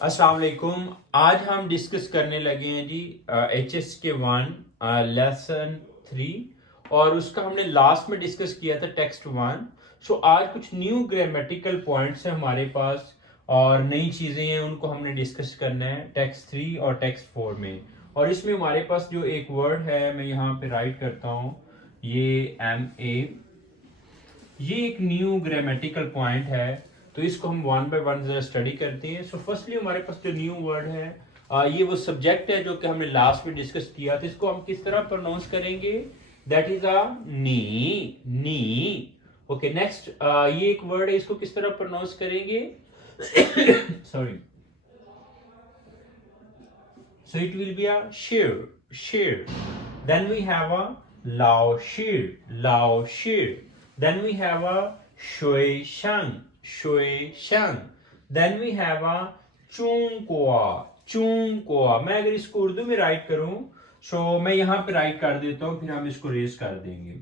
अस्सलाम वालेकुम। आज हम डिस्कस करने लगे हैं जी HS के 1 लेसन 3 और उसका हमने लास्ट में डिस्कस किया था टेक्स्ट 1। सो आज कुछ न्यू ग्रामेटिकल पॉइंट्स हैं हमारे पास और नई चीज़ें हैं, उनको हमने डिस्कस करना है टेक्स्ट 3 और टेक्स्ट 4 में। और इसमें हमारे पास जो एक वर्ड है मैं यहाँ पे राइट करता हूँ, ये MA, ये एक न्यू ग्रामेटिकल पॉइंट है। तो इसको हम वन बाय वन जरा स्टडी करते हैं। सो फर्स्टली हमारे पास जो न्यू वर्ड है ये वो सब्जेक्ट है जो कि हमने लास्ट में डिस्कस किया था। इसको हम किस तरह प्रोनाउंस करेंगे? दैट इज अ नी, नी। ओके, नेक्स्ट ये एक वर्ड है, इसको किस तरह प्रोनाउंस करेंगे? Sorry, so it will be a shear, shear. Then we have a lao shear, lao shear. Then we have a shui shang, shui shang. Then we have a chung kwa, chung kwa. मैं अगर इसको उर्दू में right करूं, मैं यहाँ पे right कर देता हूँ, फिर हम इसको रेस कर देंगे।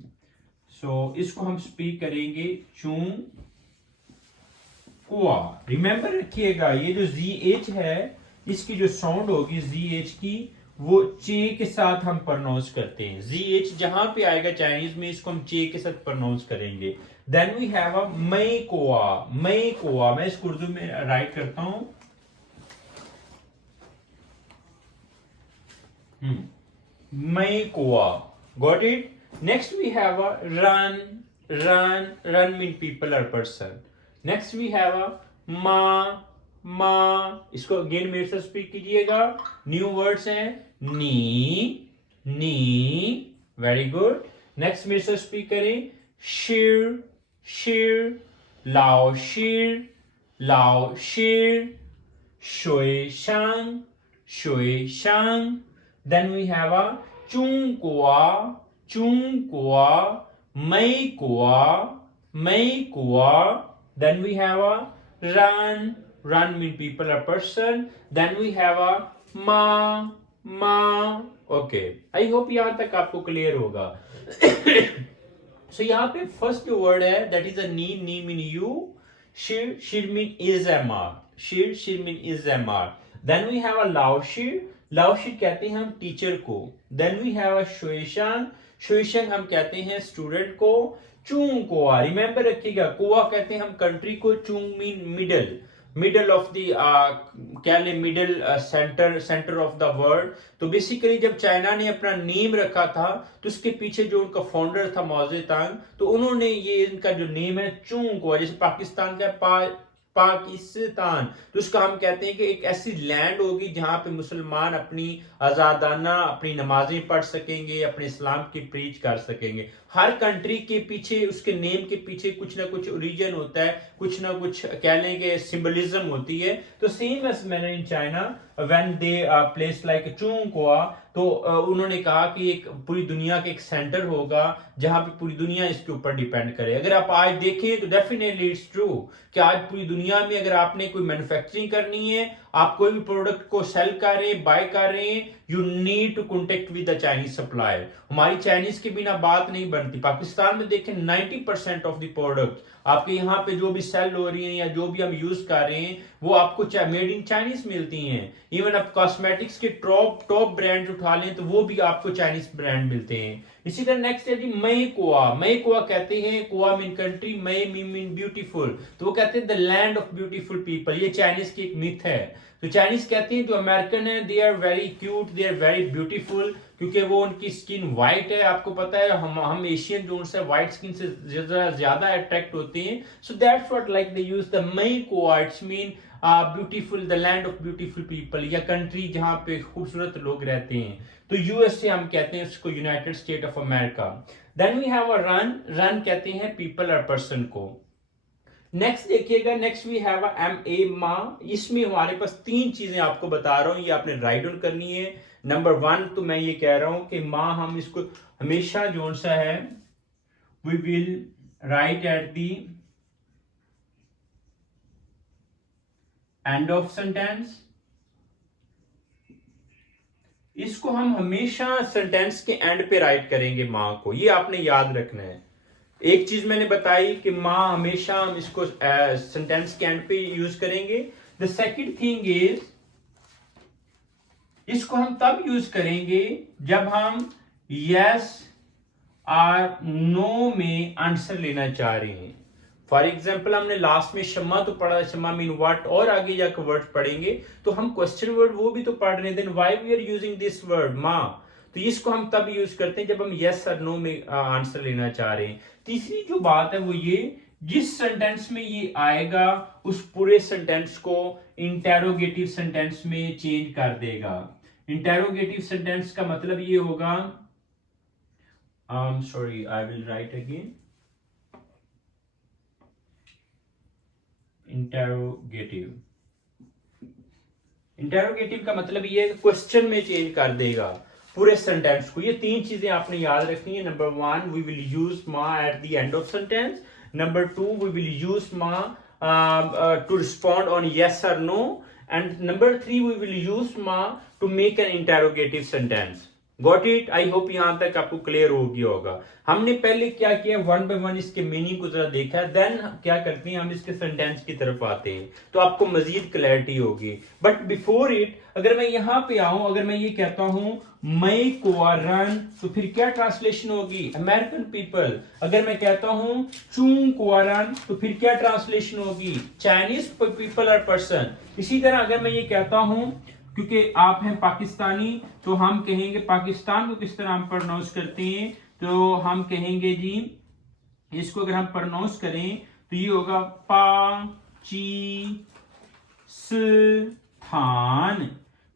इसको हम स्पीक करेंगे chung kwa। रिमेंबर रखिएगा, ये जो ZH है, इसकी जो साउंड होगी ZH की, वो चे के साथ हम प्रोनाउंस करते हैं। ZH जहां पे आएगा चाइनीज में, इसको हम चे के साथ प्रोनाउंस करेंगे। देन वी हैव अ मई कोआ, मई कोआ। मैं इसको उर्दू में राइट करता हूं, मई कोआ। Got it? Next we have a रन, रन, रन मीन पीपल और person. Next we have a मा, माँ। इसको अगेन मेरे से स्पीक कीजिएगा। न्यू वर्ड्स हैं, नी, नी। Very good. नेक्स्ट मेरे से स्पीक करें, शिर, शिर, लाओ शिर, लाओ शिर, शुए शांग, शुए शांग। देन वी हैव अ चुंग कुआ, चुंग कुआ, मई कुआ, मई कुआ। देन वी हैव अ रन, run mean people or person. Then we have a ma, ma. Okay, I hope यहाँ तक आपको क्लियर होगा। यहाँ पे फर्स्ट जो वर्ड है दैट इज अ नी, नी मीन यू, शिर, शिर मीन इज MR, शिर, शिर mean is MR। Then we have a लाओशिर, लाओशिर कहते हैं हम टीचर को। देन वी हैव अ शुएशांग, शुएशांग हम कहते हैं स्टूडेंट को। चुंग कोआ, रिमेंबर रखिएगा, कोआ कहते हैं हम कंट्री को, चुंग mean middle, middle of the क्या ले, middle centre, centre of the world. तो बेसिकली जब चाइना ने अपना नेम रखा था, तो उसके पीछे जो उनका फाउंडर था मौ ज़ेडुंग, तो उन्होंने ये इनका जो नेम है चुंग को, जैसे पाकिस्तान का पाकिस्तान, तो उसका हम कहते हैं कि एक ऐसी लैंड होगी जहां पे मुसलमान अपनी आजादाना अपनी नमाजें पढ़ सकेंगे, अपने इस्लाम की प्रीच कर सकेंगे। हर कंट्री के पीछे, उसके नेम के पीछे कुछ ना कुछ ओरिजिन होता है, कुछ ना कुछ कह लेंगे सिंबलिज्म होती है। तो सेम एज मैंने in China when they place like चुंगकोआ, तो उन्होंने कहा कि एक पूरी दुनिया के एक सेंटर होगा जहां पे पूरी दुनिया इसके ऊपर डिपेंड करे। अगर आप आज देखें तो डेफिनेटली इट्स ट्रू कि आज पूरी दुनिया में अगर आपने कोई मैन्युफैक्चरिंग करनी है, आप कोई भी प्रोडक्ट को सेल कर रहे हैं, बाय कर रहे हैं, you need to contact with the Chinese supplier. हमारी चाइनीज के बिना बात नहीं बनती। पाकिस्तान में देखें 90% ऑफ द प्रोडक्ट आपके यहाँ पे जो भी सेल हो रही हैं या जो भी हम यूज कर रहे हैं, वो आपको मेड इन चाइनीज मिलती हैं। इवन आप कॉस्मेटिक्स के टॉप टॉप ब्रांड उठा लें तो वो भी आपको चाइनीज ब्रांड मिलते हैं। इसी तरह नेक्स्ट है जी मई कोआ, मई कोआ कहते हैं, कोआ मीन कंट्री, मई मीन ब्यूटीफुल, तो वो कहते हैं the land of beautiful people. ये चाइनीज की एक मिथ है। तो चाइनीज कहते हैं जो अमेरिकन है, they are very cute, they are very beautiful, क्योंकि वो उनकी स्किन व्हाइट है। आपको पता है हम एशियन जो उनसे व्हाइट स्किन से ज्यादा अट्रैक्ट होते हैं। So that's what like they use the मई कोआ, it's mean beautiful, the land of beautiful people, या कंट्री जहां पे खूबसूरत लोग रहते हैं। तो USA हम कहते हैं उसको, United State of America. Then we have a रन, रन कहते हैं पीपल और पर्सन को। नेक्स्ट देखिएगा, next we have a MA, माँ। इसमें हमारे पास 3 चीजें आपको बता रहा हूं, ये आपने राइट डाउन करनी है। नंबर 1 तो मैं ये कह रहा हूं कि माँ, हम इसको हमेशा जो सा है we will write at the end of sentence. इसको हम हमेशा सेंटेंस के एंड पे राइट करेंगे माँ को, ये आपने याद रखना है। एक चीज मैंने बताई कि माँ हमेशा हम इसको सेंटेंस के एंड पे यूज करेंगे। The second thing is, इसको हम तब यूज करेंगे जब हम yes और no में आंसर लेना चाह रहे हैं. फॉर एग्जाम्पल हमने लास्ट में शम्मा तो पढ़ा, शम्मा मीन व्हाट, और आगे जाकर वर्ड पढ़ेंगे तो हम क्वेश्चन वर्ड वो भी तो पढ़ रहे हैं. Then why we are using this word माँ, तो इसको हम तब यूज करते हैं जब हम यस और नो में आंसर लेना चाह रहे हैं. तीसरी जो बात है वो ये, जिस सेंटेंस में ये आएगा उस पूरे सेंटेंस को इंटेरोगेटिव सेंटेंस में चेंज कर देगा. इंटेरोगेटिव सेंटेंस का मतलब ये होगा, sorry I will write again. Interrogative का मतलब ये है क्वेश्चन में चेंज कर देगा पूरे सेंटेंस को. ये तीन चीजें आपने याद रखनी है. नंबर 1, वी विल यूज मा at the end of sentence. Number 2, we will use मा to respond on yes or no. And number 3, we will use ma to make an interrogative sentence. Got it? I hope यहाँ तक आपको clear हो गया होगा. हमने पहले क्या किया, वन बाय वन इसके मीनिंग को जरा देखा, देन क्या करते हैं हम इसके सेंटेंस की तरफ आते हैं तो आपको मजीद क्लैरिटी होगी. बट बिफोर इट, अगर मैं यहाँ पे आऊं, अगर मैं ये कहता हूं मई कोआ रन, तो फिर क्या ट्रांसलेशन होगी, अमेरिकन पीपल. अगर मैं कहता हूं चूं कोआ रन, तो फिर क्या ट्रांसलेशन होगी, चाइनीज पीपल और पर्सन. इसी तरह अगर मैं ये कहता हूं, क्योंकि आप हैं पाकिस्तानी, तो हम कहेंगे पाकिस्तान को किस तरह हम प्रोनाउंस करते हैं, तो हम कहेंगे जी, इसको अगर हम प्रोनाउंस करें तो ये होगा पाकिस्तान,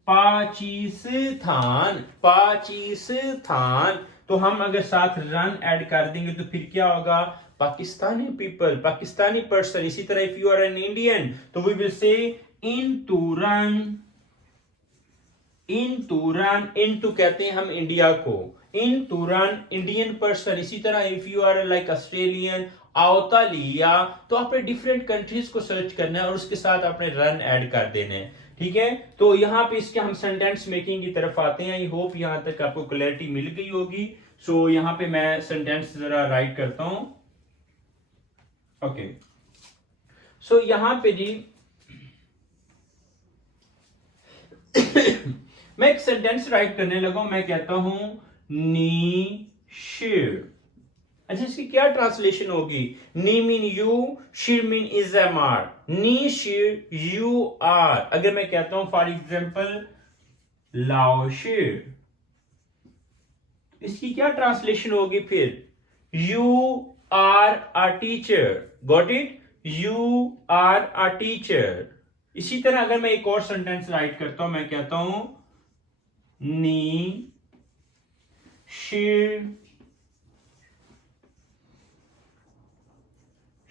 पाकिस्तान, पाकिस्तान. तो हम अगर साथ रन ऐड कर देंगे तो फिर क्या होगा, पाकिस्तानी पीपल, पाकिस्तानी पर्सन. इसी तरह if you are an Indian तो वी विल से इनटू रन, इनटू रन, इनटू कहते हैं हम इंडिया को, इनटू रन इंडियन पर्सन. इसी तरह if you are like Australian, औतालिया, तो आपने डिफरेंट कंट्रीज को सर्च करना है और उसके साथ आपने रन ऐड कर देने हैं. ठीक है, तो यहाँ पे इसके हम सेंटेंस मेकिंग की तरफ आते हैं. आई होप यहाँ तक आपको क्लैरिटी मिल गई होगी. सो यहाँ पे मैं सेंटेंस जरा राइट करता हूं. ओके, सो यहाँ पे जी मैं एक सेंटेंस राइट करने लगा. मैं कहता हूं नी शिर. अच्छा, इसकी क्या ट्रांसलेशन होगी, नी मीन यू, शिर मीन इज एम आर. नी शिर यू आर. अगर मैं कहता हूं फॉर एग्जाम्पल लाओ शिर, इसकी क्या ट्रांसलेशन होगी फिर, you are a teacher. Got it, you are a teacher. इसी तरह अगर मैं एक और सेंटेंस राइट करता हूं, मैं कहता हूं नी शिर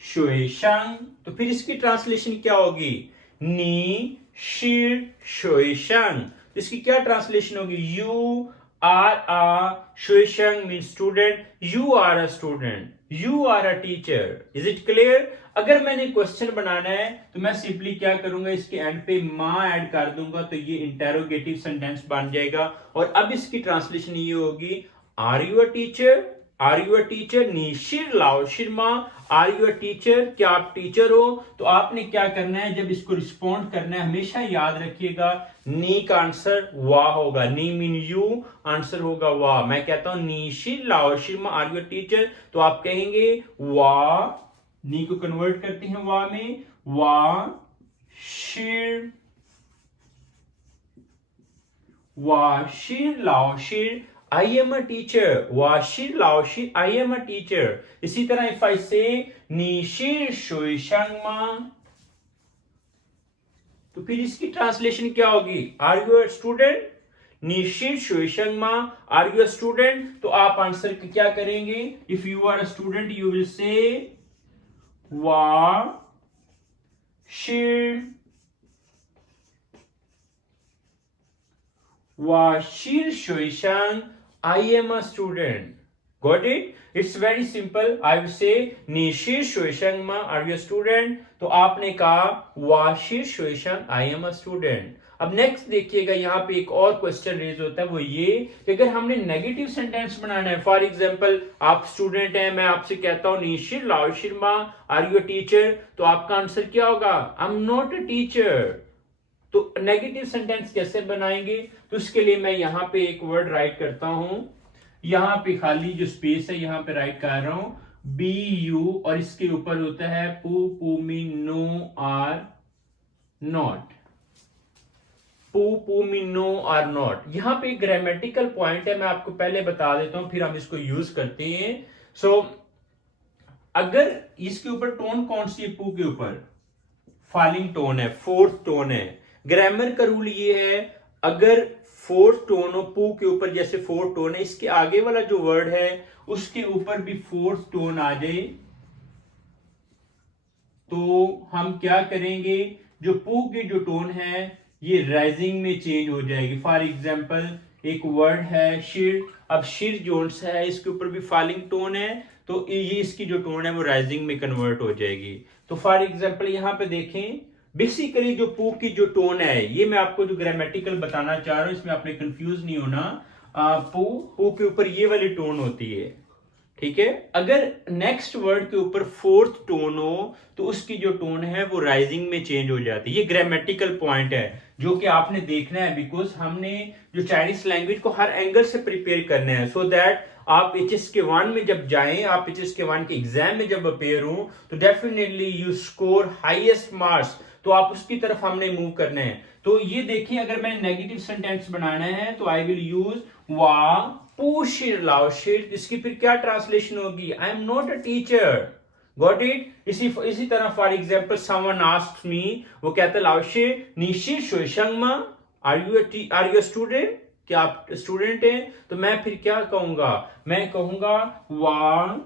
शुएशंग, तो फिर इसकी ट्रांसलेशन क्या होगी, नी शिर शुएशंग. तो इसकी क्या ट्रांसलेशन होगी, यू आर अ शुएशंग mean student, you are a student, you are a teacher. Is it clear? अगर मैंने क्वेश्चन बनाना है तो मैं सिंपली क्या करूंगा, इसके एंड पे मां ऐड कर दूंगा तो ये इंटेरोगेटिव सेंटेंस बन जाएगा. और अब इसकी ट्रांसलेशन ये होगी, are you a teacher, are you a teacher, निशिर लाओ शिरमा, आर यू अ टीचर, क्या आप टीचर हो. तो आपने क्या करना है, जब इसको रिस्पॉन्ड करना है हमेशा याद रखिएगा नी का आंसर वाह होगा. नी मीन यू, आंसर होगा वाह. मैं कहता हूं निशिर लाओ शिरमा, आर यू अ टीचर, तो आप कहेंगे वाह, नी को कन्वर्ट करते हैं वाह में, वाह शिर, वाह शिर लाओ शिर, I am a teacher. Washir laoshir, I am a teacher. इसी तरह if I say निशिर शुइशंगमा, तो फिर इसकी ट्रांसलेशन क्या होगी, Are you a student? निशिर शुइशंगमा, Are you a student? तो आप आंसर क्या करेंगे, If you are a student, you will say Washir शुइशंग, I am a student. Got it? It's very simple. I will say Nishir Shuishangma, are you a student? तो आपने कहा Washir Shuishang, I am a student. अब next देखिएगा, यहाँ पे एक और question raise होता है, वो ये कि अगर हमने नेगेटिव सेंटेंस बनाना है, फॉर एग्जांपल आप स्टूडेंट हैं, मैं आपसे कहता हूँ निशिर लाओशिरमा, आर यू अ टीचर, तो आपका आंसर क्या होगा, आई am not a teacher. Negative sentence कैसे बनाएंगे, तो उसके लिए मैं यहाँ पे एक वर्ड राइट करता हूं, यहाँ पे खाली जो स्पेस है यहाँ पे राइट कर रहा हूं बी यू, और इसके ऊपर होता है पू पू मी नो आर नॉट, पू पू मी नो आर नॉट। यहाँ पे ग्रामेटिकल पॉइंट है, मैं आपको पहले बता देता हूं फिर हम इसको यूज करते हैं। सो अगर इसके ऊपर टोन कौन सी है, पू के ऊपर फॉलिंग टोन है, फोर्थ टोन है। ग्रामर का रूल ये है अगर फोर्थ टोन हो पू के ऊपर, जैसे फोर्थ टोन है, इसके आगे वाला जो वर्ड है उसके ऊपर भी फोर्थ टोन आ जाए तो हम क्या करेंगे, जो पू की जो टोन है ये राइजिंग में चेंज हो जाएगी। फॉर एग्जाम्पल एक वर्ड है शिर, अब शिर जोन सा है, इसके ऊपर भी फॉलिंग टोन है तो ये इसकी जो टोन है वो राइजिंग में कन्वर्ट हो जाएगी। तो फॉर एग्जाम्पल यहाँ पे देखें, बेसिकली जो पू की जो टोन है, ये मैं आपको जो ग्रामेटिकल बताना चाह रहा हूं, इसमें आपने कंफ्यूज नहीं होना। पू के ऊपर ये वाली टोन होती है, ठीक है। अगर नेक्स्ट वर्ड के ऊपर फोर्थ टोन हो तो उसकी जो टोन है वो राइजिंग में चेंज हो जाती है। ये ग्रामेटिकल पॉइंट है जो कि आपने देखना है, बिकॉज हमने जो चाइनीज लैंग्वेज को हर एंगल से प्रिपेयर करना है, सो दैट आप HSK1 में जब जाएं, आप HSK1 के एग्जाम में जब अपेयर हो तो definitely you score highest marks, तो आप उसकी तरफ हमने मूव करना है। तो ये देखिए, अगर मैंने नेगेटिव सेंटेंस बनाना है तो आई विल यूज वा पू शिर लाओ शिर, इसकी फिर क्या ट्रांसलेशन होगी, आई am not a teacher, got it. इसी तरह फॉर एग्जाम्पल समवन आस्क्स मी, वो कहता है लाओ शिर निशिर शोशंगमा, आर यू स्टूडेंट, क्या आप स्टूडेंट हैं, तो मैं फिर क्या कहूंगा, मैं कहूंगा वांग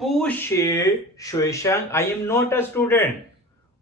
पू शिर शोशंग, I am not a student,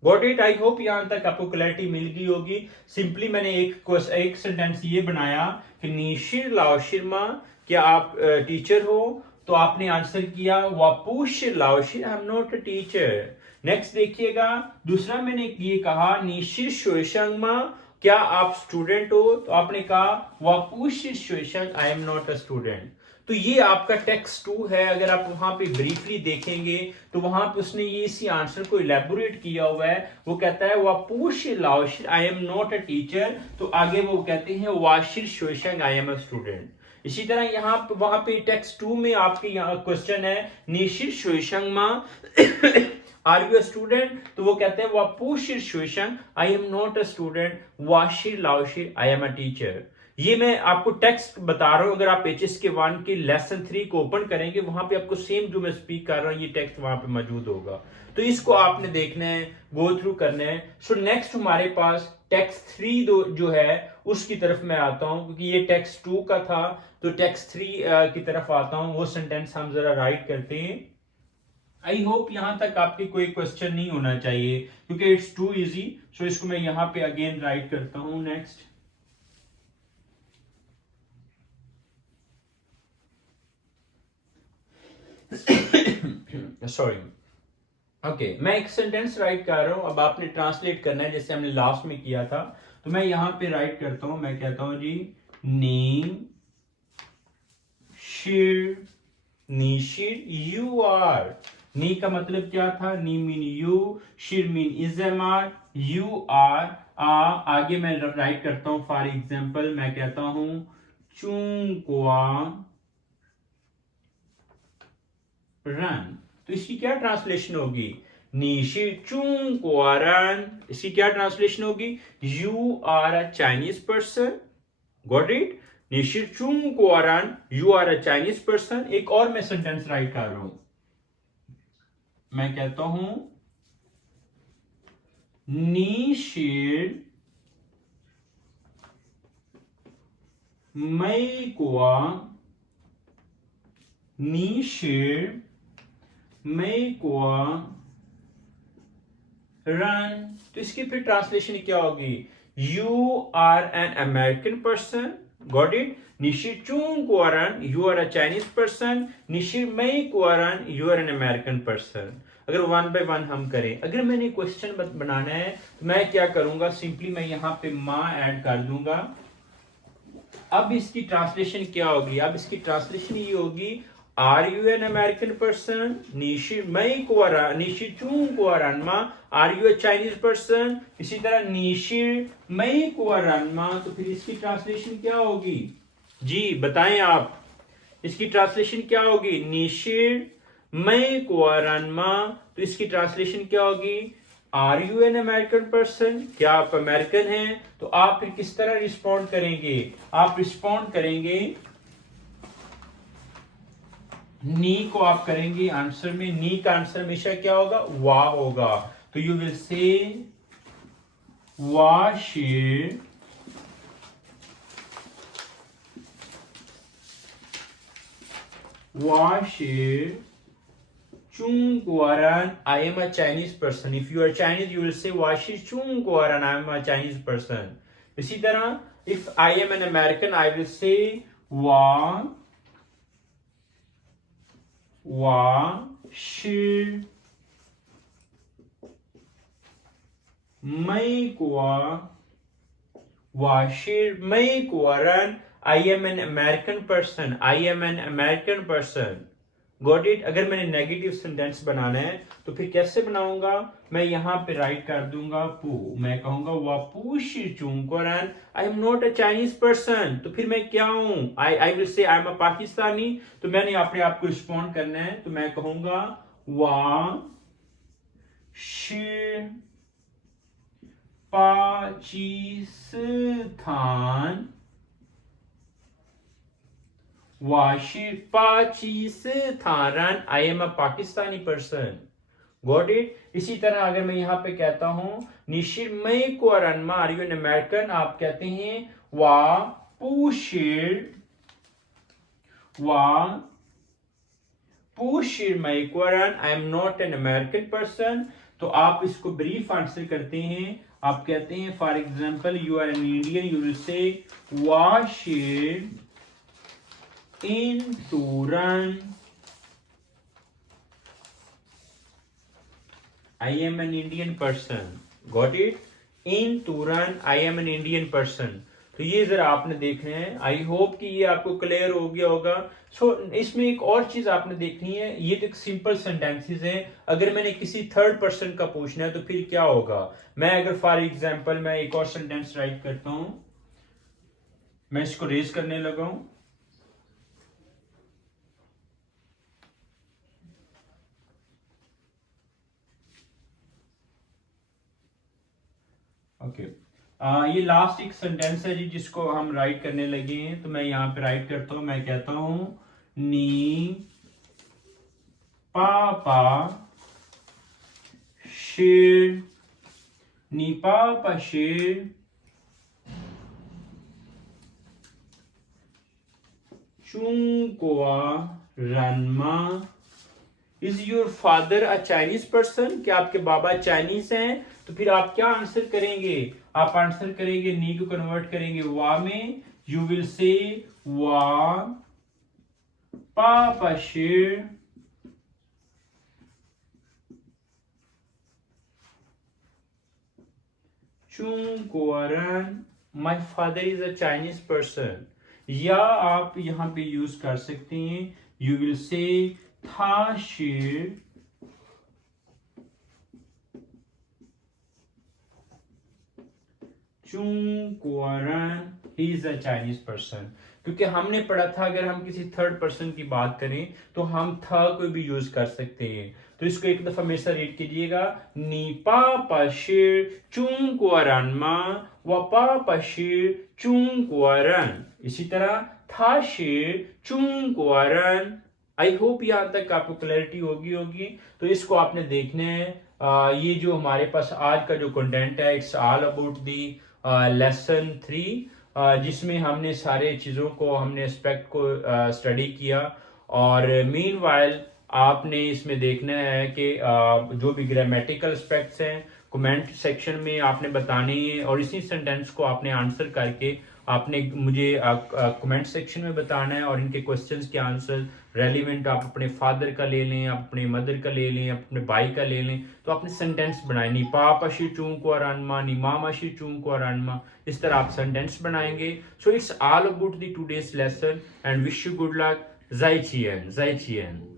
got it. I hope यहां तक आपको क्लैरिटी मिल गई होगी। सिंपली मैंने एक सेंटेंस ये बनाया कि निशिर लाओशिरमा, क्या आप टीचर हो, तो आपने आंसर किया वापुशिर लाओशिर, I am not a teacher. Next देखिएगा, दूसरा मैंने ये कहा निशिर शोशंगमा, क्या आप स्टूडेंट हो, तो आपने कहा वापुशिर शोशंग, I am not a student. तो ये आपका टेक्स्ट 2 है। अगर आप वहां पे ब्रीफली देखेंगे तो वहां पे उसने ये इसी आंसर को इलेबोरेट किया हुआ है। वो कहता है वापुशिर लाओशिर, I am not a teacher, तो आगे वो कहते हैं वाशिर शोशंग, आई एम अ स्टूडेंट। इसी तरह यहाँ पे वहां पे टेक्स्ट 2 में आपके यहाँ क्वेश्चन है निशिर शोशंग मा आर यू अ स्टूडेंट, तो वो कहते हैं वापुशिर शोशंग, I am not a student, वाशिर लाओशिर, आई एम अ टीचर। ये मैं आपको टेक्स्ट बता रहा हूं, अगर आप HSK1 के लेसन 3 को ओपन करेंगे वहां पे आपको सेम जो मैं स्पीक कर रहा हूं ये टेक्स्ट वहां पे मौजूद होगा, तो इसको आपने देखना है, गो थ्रू करना है। सो नेक्स्ट हमारे पास टेक्स्ट 3 जो है उसकी तरफ मैं आता हूं, क्योंकि ये टेक्स्ट 2 का था, तो टेक्स्ट 3 की तरफ आता हूं। वो सेंटेंस हम जरा राइट करते हैं। आई होप यहां तक आपके कोई क्वेश्चन नहीं होना चाहिए क्योंकि इट्स टू इजी। सो इसको मैं यहां पे अगेन राइट करता हूं। नेक्स्ट सॉरी, ओके, मैं एक सेंटेंस राइट कर रहा हूं, अब आपने ट्रांसलेट करना है जैसे हमने लास्ट में किया था। तो मैं यहां पे राइट करता हूं, मैं कहता हूं जी नी शिर निशिर यू आर। नी का मतलब क्या था, नी मीन यू, शिर mean is am are, you are आ। आगे मैं राइट करता हूं, फॉर एग्जाम्पल मैं कहता हूं चुंगक्वा रन, तो इसकी क्या ट्रांसलेशन होगी, निशी चुंगक्वारन, इसकी क्या ट्रांसलेशन होगी, you are a Chinese person, got it. निशी चुंगक्वारन, you are a Chinese person. एक और मैं सेंटेंस राइट कर रहा हूं, मैं कहता हूं निशिर मैक्वा, निशिर मैक्वा रन, तो इसकी फिर ट्रांसलेशन क्या होगी, you are an American person, got it. निशिर चुंगक्वारन, you are a Chinese person, निशिर मैक्वारन, you are an American person. अगर 1 by 1 हम करें, अगर मैंने क्वेश्चन बनाना है तो मैं क्या करूंगा, सिंपली मैं यहां पे मां ऐड कर दूंगा। अब इसकी ट्रांसलेशन क्या होगी, अब इसकी ट्रांसलेशन ये होगी Are you an American person? Nishi mai kuaran, nishi chung kuaranma. Are you a Chinese person? इसी तरह निशी mai kuaranma, तो फिर इसकी ट्रांसलेशन क्या होगी जी बताएं आप, इसकी ट्रांसलेशन क्या होगी? निशी mai kuaranma, तो इसकी ट्रांसलेशन क्या होगी? Are you an American person, क्या आप अमेरिकन हैं? तो आप फिर किस तरह रिस्पॉन्ड करेंगे? आप रिस्पॉन्ड करेंगे नी को आप करेंगे आंसर में, नी का आंसर हमेशा क्या होगा? वा होगा। तो यू विल से वा she Chung Guaran, I am a Chinese person. If you are Chinese, you will say Washi Chung Guaran, I am a Chinese person. इसी तरह, if I am an American, I will say Shi Mai Guaran, I am an American person. I am an American person. Got it? अगर मैंने negative sentence बनाना है तो फिर कैसे बनाऊंगा? मैं यहाँ पे राइट कर दूंगा पू, मैं कहूंगा वापू शिचुंगकोरन, I am not a Chinese person. तो फिर मैं क्या हूं? I will say I am a Pakistani. तो मैंने अपने आप को रिस्पॉन्ड करना है, तो मैं कहूंगा वा शि Pakistan, Pakistan, I am a Pakistani person. Got it? इसी तरह अगर मैं यहां पे कहता हूं निशिर मई कोरनमा, आर यू एन अमेरिकन, आप कहते हैं पुशिर मई कोरन, I am not an American person. तो आप इसको ब्रीफ आंसर करते हैं, आप कहते हैं for example you are an Indian, you will say वाशिर in Turan, I am an Indian person. Got it? In Turan, I am an Indian person. तो ये जरा आपने देखना है। आई होप कि ये आपको क्लियर हो गया होगा। इसमें एक और चीज आपने देखनी है, ये तो एक सिंपल सेंटेंसेस है। अगर मैंने किसी थर्ड पर्सन का पूछना है तो फिर क्या होगा? मैं अगर फॉर एग्जांपल मैं एक और सेंटेंस राइट करता हूं, मैं इसको रेज करने लगा हूं। ओके ये लास्ट एक सेंटेंस है जी जिसको हम राइट करने लगे हैं। तो मैं यहाँ पे राइट करता हूं, मैं कहता हूं नी पापा शेर, नी पापा शेर चुंगकोआ रनमा। Is your father a Chinese person, क्या आपके बाबा चाइनीज हैं? तो फिर आप क्या आंसर करेंगे? आप आंसर करेंगे नी को कन्वर्ट करेंगे वा में, यू विल से वा पापा शेर चुंगकोरन, my father is a Chinese person. या आप यहां पे यूज कर सकते हैं, यू विल से था शेर चुंगकोरन, he is a Chinese person. क्योंकि हमने पढ़ा था अगर हम किसी थर्ड पर्सन की बात करें तो हम था को भी यूज कर सकते हैं। तो इसको एक दफा मेरे साथ रीड कीजिएगा, नीपा पशिर चुंगकोरनमा वपा पशिर चुंगकोरन। इसी तरह था शेर चुंगकोरन। आई होप यहां तक आपको क्लैरिटी होगी। तो इसको आपने देखना है। ये जो हमारे पास आज का जो कंटेंट है, it's all about the lesson 3, जिसमें हमने सारे चीज़ों को, हमने एस्पेक्ट को स्टडी किया। और मीनवाइल आपने इसमें देखना है कि जो भी ग्रामेटिकल एस्पेक्ट्स हैं कमेंट सेक्शन में आपने बताने हैं, और इसी सेंटेंस को आपने आंसर करके आपने मुझे कमेंट सेक्शन में बताना है। और इनके क्वेश्चंस के आंसर रेलिवेंट आप अपने फादर का ले लें, आप अपने मदर का ले लें, अपने भाई का ले लें। तो आपने सेंटेंस बनाए, नी पापा शी चूं को अरानमा, नी मामा शी चूं को अरानमा, इस तरह आप सेंटेंस बनाएंगे। So it's all about the today's lesson and wish you good luck. Zaijian, Zaijian.